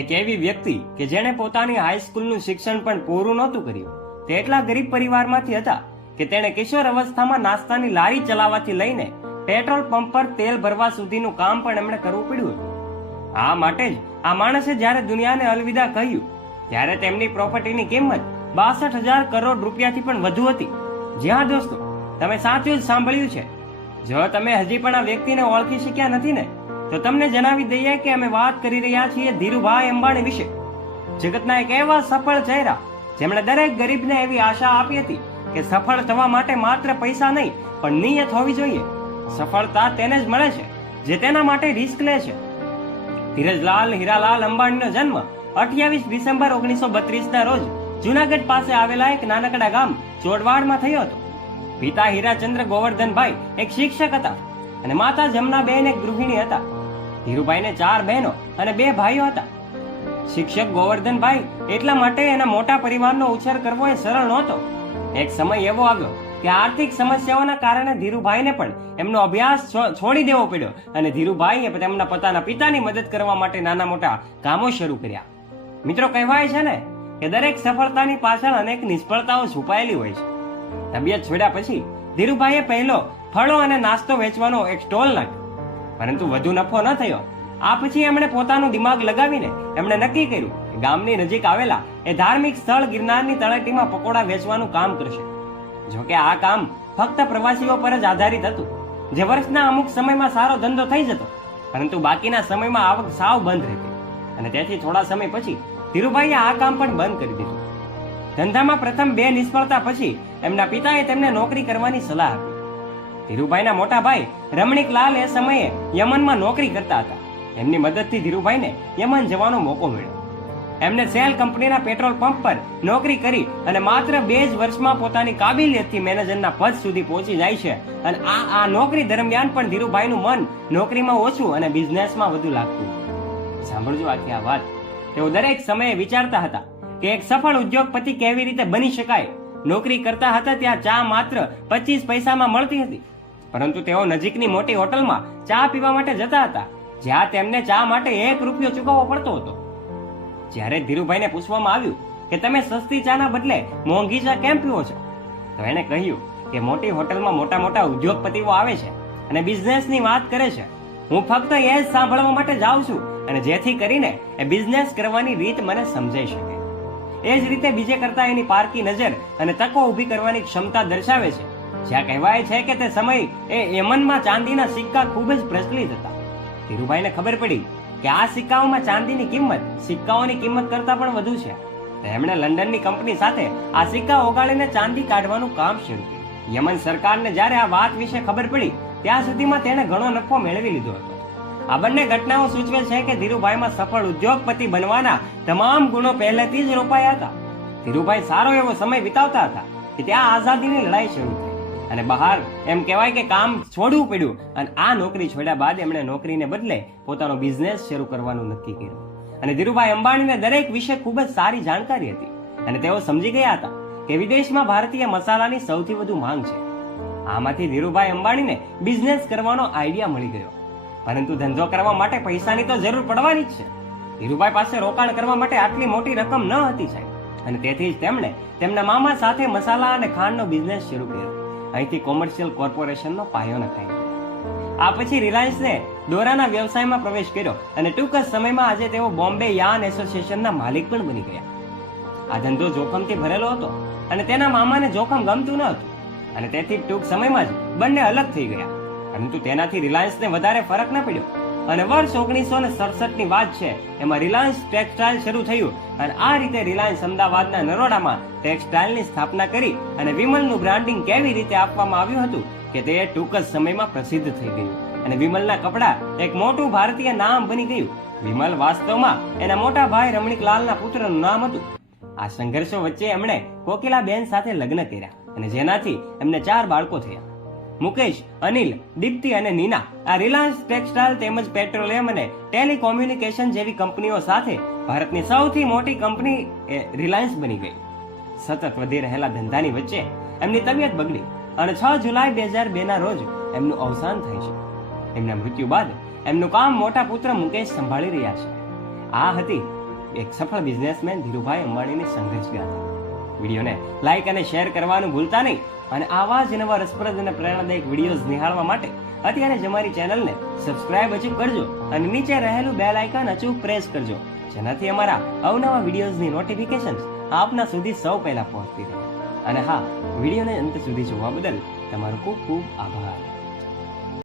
એક એવી વ્યક્તિ કે જેણે પોતાની હાઈસ્કૂલનું શિક્ષણ પણ પૂરું નહોતું કર્યું, તે એટલા ગરીબ પરિવારમાંથી હતા કે તેણે કિશોર અવસ્થામાં નાસ્તાની લારી ચલાવવાથી લઈને પેટ્રોલ પંપ પર તેલ ભરવા સુધીનું કામ પણ એમણે કરવું પડ્યું હતું. આ માટે જ આ માણસે જ્યારે દુનિયાને અલવિદા કહ્યું ત્યારે તેમની પ્રોપર્ટીની કિંમત 62,000 કરોડ રૂપિયાથી પણ વધુ હતી. જ્યાં દોસ્તો, તમે સાચું જ સાંભળ્યું છે. જો તમે હજી પણ આ વ્યક્તિને ઓળખી શક્યા નથી ને, તો તમને જણાવી દઈએ કે અમે વાત કરી રહ્યા છીએ ધીરુભાઈ અંબાણી વિશે. જગતના એક એવા સફળ ચહેરા જેમણે દરેક ગરીબને એવી આશા આપી હતી કે સફળ થવા માટે માત્ર પૈસા નહીં પણ નિયત હોવી જોઈએ. સફળતા તેને જ મળે છે જે તેના માટે રિસ્ક લે છે. ધીરજલાલ હીરાલાલ અંબાણીનો જન્મ 28 ડિસેમ્બર 1932 રોજ જુનાગઢ પાસે આવેલા એક નાનકડા ગામ ચોડવાડમાં થયો હતો. પિતા હીરાચંદ્ર ગોવર્ધનભાઈ એક શિક્ષક હતા અને માતા જમનાબેન એક ગૃહિણી હતા. ધીરુભાઈને 4 બહેનો અને 2 ભાઈઓ હતા. શિક્ષક ગોવર્ધનભાઈ એટલા માટે એના મોટા પરિવારનો ઉછેર કરવો એ સરળ નહોતો. એક સમય એવો આવ્યો કે આર્થિક સમસ્યાઓના કારણે ધીરુભાઈને પણ એમનો અભ્યાસ છોડી દેવો પડ્યો અને ધીરુભાઈએ તેમના પોતાના પિતાની મદદ કરવા માટે નાના મોટા કામો શરૂ કર્યા. મિત્રો, કહેવાય છે ને કે દરેક સફળતાની પાછળ અનેક નિષ્ફળતાઓ છુપાયેલી હોય છે. તબિયત છોડ્યા પછી ધીરુભાઈએ પહેલો ફળો અને નાસ્તો વેચવાનો એક સ્ટોલ નાખ્યો, પરંતુ વધુ નફો ન થયો. આ પછી એમણે પોતાનું દિમાગ લગાવીને એમણે નક્કી કર્યું કે ગામની નજીક આવેલા એ ધાર્મિક સ્થળ ગિરનારની તળેટીમાં પકોડા વેચવાનું કામ કરશે. જોકે આ કામ ફક્ત પ્રવાસીઓ પર જ આધારિત હતું, જે વર્ષના અમુક સમયમાં સારો ધંધો થઈ જતો, પરંતુ બાકીના સમયમાં આવક સાવ બંધ રહેતી. અને તેથી થોડા સમય પછી ધીરુભાઈએ આ કામ પણ બંધ કરી દીધું. ધંધામાં પ્રથમ 2 નિષ્ફળતા પછી એમના પિતાએ તેમને નોકરી કરવાની સલાહ આપી. ધીરુભાઈના મોટા ભાઈ રમણીકલાલ એ સમયે યમનમાં નોકરી કરતા હતા. એમની મદદથી ધીરુભાઈને યમન જવાનો મોકો મળ્યો. એમને સેલ કંપનીના પેટ્રોલ પંપ પર નોકરી કરી અને માત્ર 2 જ વર્ષમાં પોતાની કાબિલિયતથી મેનેજરના પદ સુધી પહોંચી જાય છે. અને આ નોકરી દરમિયાન પણ ધીરુભાઈનું મન નોકરીમાં ઓછું અને બિઝનેસમાં વધુ લાગતું. સાંભળજો આખી આ વાત. તેઓ દરેક સમયે વિચારતા હતા કે એક સફળ ઉદ્યોગપતિ કેવી રીતે બની શકાય. નોકરી કરતા હતા ત્યાં ચા માત્ર 25 પૈસામાં મળતી હતી, પરંતુ તેઓ નજીકની મોટી હોટલમાં ચા પીવા માટે જતા હતા, જ્યાં તેમને ચા માટે 1 રૂપિયો ચૂકવવો પડતો હતો. જ્યારે ધીરુભાઈને પૂછવામાં આવ્યું કે તમે સસ્તી ચાના બદલે મોંઘી ચા કેમ પીવો છો, તો એણે કહ્યું કે મોટી હોટલમાં મોટા મોટા ઉદ્યોગપતિઓ આવે છે અને બિઝનેસની વાત કરે છે. હું ફક્ત એ જ સાંભળવા માટે જાઉં છું, અને જેથી કરીને એ બિઝનેસ કરવાની રીત મને સમજાઈ શકે. એ જ રીતે બીજે કરતા એની પારકી નજર અને તકો ઊભી કરવાની ક્ષમતા દર્શાવે છે. જ્યાં કહેવાય છે કે તે સમય એ યમનમાં ચાંદીના સિક્કા ખૂબ જ પ્રચલિત હતા. ધીરુભાઈને ખબર પડી કે આ સિક્કાઓમાં ચાંદીની કિંમત સિક્કાઓની કિંમત કરતા પણ વધુ છે. તેમણે લંડનની કંપની સાથે આ સિક્કા ઓગાળીને ચાંદી કાઢવાનું કામ શરૂ કર્યું. યમન સરકારને જ્યારે આ વાત વિશે ખબર પડી ત્યાં સુધીમાં તેણે ઘણો નફો મેળવી લીધો હતો. આ બંને ઘટનાઓ સૂચવે છે કે ધીરુભાઈમાં સફળ ઉદ્યોગપતિ બનવાના તમામ ગુણો પહેલેથી જ રોપાયા હતા. ધીરુભાઈ સારો એવો સમય વિતાવતા હતા કે ત્યાં આઝાદીની લડાઈ શરૂ થઈ અને બહાર એમ કહેવાય કે કામ છોડવું પડ્યું. અને આ નોકરી છોડ્યા બાદ એમણે નોકરીને બદલે પોતાનો બિઝનેસ શરૂ કરવાનું નક્કી કર્યું. અને ધીરુભાઈ અંબાણીને દરેક વિશે ખૂબ જ સારી જાણકારી હતી અને તેઓ સમજી ગયા હતા કે વિદેશમાં ભારતીય મસાલાની સૌથી વધુ માંગ છે. આમાંથી ધીરુભાઈ અંબાણીને બિઝનેસ કરવાનો આઈડિયા મળી ગયો, પરંતુ ધંધો કરવા માટે પૈસાની તો જરૂર પડવાની જ છે. ધીરુભાઈ પાસે રોકાણ કરવા માટે આટલી મોટી રકમ ન હતી સાહેબ, અને તેથી જ તેમણે તેમના મામા સાથે મસાલા અને ખાંડનો બિઝનેસ શરૂ કર્યો. અહીંથી કોમર્શિયલ કોર્પોરેશનનો પાયો નખાયો. આ પછી રિલાયન્સને દોરાના વ્યવસાયમાં પ્રવેશ કર્યો અને ટૂંક જ સમયમાં આજે તેઓ બોમ્બે યાર્ન એસોસિએશનના માલિક પણ બની ગયા. આ ધંધો જોખમથી ભરેલો હતો અને તેના મામાને જોખમ ગમતું ન હતું, અને તેથી ટૂંક સમયમાં જ બંને અલગ થઈ ગયા. પરંતુ તેનાથી રિલાયન્સને વધારે ફરક ન પડ્યો અને વર્ષ 1967ની વાત છે. એમાં રિલાયન્સ ટેક્સટાઇલ શરૂ થયું અને આ રીતે રિલાયન્સ અમદાવાદના નરોડામાં ટેક્સટાઇલની સ્થાપના કરી અને વિમલનું બ્રાન્ડિંગ કેવી રીતે આપવામાં આવ્યું હતું કે તે ટૂંક જ સમયમાં પ્રસિદ્ધ થઈ ગયું અને વિમલના કપડા એક મોટું ભારતીય નામ બની ગયું. વિમલ વાસ્તવમાં એના મોટા ભાઈ રમણીકલાલના પુત્રનું નામ હતું. આ સંઘર્ષો વચ્ચે એમણે કોકિલાબેન સાથે લગ્ન કર્યા અને જેનાથી એમને 4 બાળકો થયા. મુકેશ, અનિલ, દીપ્તિ અને નીના આ રિલાયન્સ ટેક્સટાઇલ તેમજ પેટ્રોલિયમ અને ટેલિકોમ્યુનિકેશન જેવી કંપનીઓ સાથે ભારતની સૌથી મોટી કંપની રિલાયન્સ બની ગઈ. સતત વધી રહેલા ધંધાની વચ્ચે એમની તબિયત બગડી અને 6 જુલાઈ 2002ના રોજ એમનું અવસાન થાય છે. એમના મૃત્યુ બાદ એમનું કામ મોટા પુત્ર મુકેશ સંભાળી રહ્યા છે. આ હતી એક સફળ બિઝનેસમેન ધીરુભાઈ અંબાણીની સંઘર્ષ ગાથા. વિડીયોને લાઈક અને શેર કરવાનું ભૂલતા નહીં અને આવા જ નવા રસપ્રદ અને પ્રેરણાદાયક વિડીયોઝ નિહાળવા માટે અત્યારે જ અમારી ચેનલને સબસ્ક્રાઇબ અચૂક કરજો અને નીચે રહેલું બેલ આઇકન અચૂક પ્રેસ કરજો, જેનાથી અમારા અવનવા વિડીયોઝની નોટિફિકેશન આપના સુધી સૌ પહેલા પહોંચતી રહે. અને હા, વિડીયોને અંત સુધી જોવા બદલ તમારો ખૂબ ખૂબ આભાર.